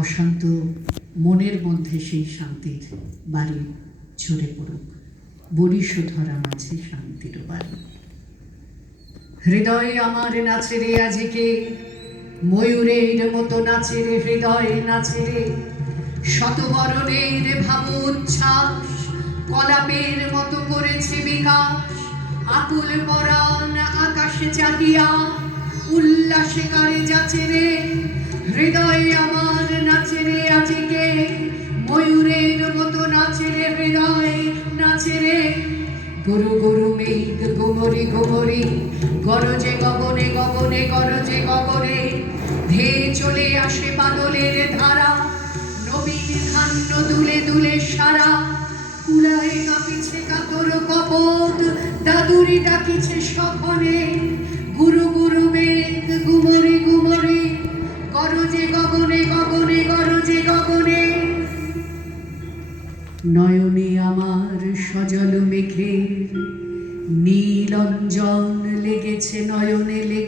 অশান্ত মনের মধ্যে সেই শান্তির বাড়ি ঝরে পড়ুক, বরিশধরা মাঝে শান্তির বাড়ি। হৃদয় আমার নাচে রে আজিকে, ময়ূরের মতো নাচে রে হৃদয় নাচে রে, শতবরণের ভাবোচ্ছ্বাস কলাপের মতো করেছে বিকাশ। আকুল পরাণ আকাশে চাহিয়া উল্লাসে কারে যাচে রে, হৃদয় আমার নাচে রে আজিকে, ময়ূরের মতো নাচে রে হৃদয় নাচে রে। গুরু গুরু মেঘ গুমরি গুমরি, গরজে গগনে গগনে গরজে গগনে, ধেয়ে চলে আসে বাদলের ধারা, নবীন ধান্য দুলে দুলে সারা। কুলায় কাঁপিছে কাতর কপট, দাদুরি ডাকিছে সখনে, গুরু গুরু মেঘ গুমরি গুমরি, গরজে গগনে গগনে গরজে গগনে। নয়নে আমার সজল মেঘের নীল অঞ্জন লেগেছে, নয়নে লেগে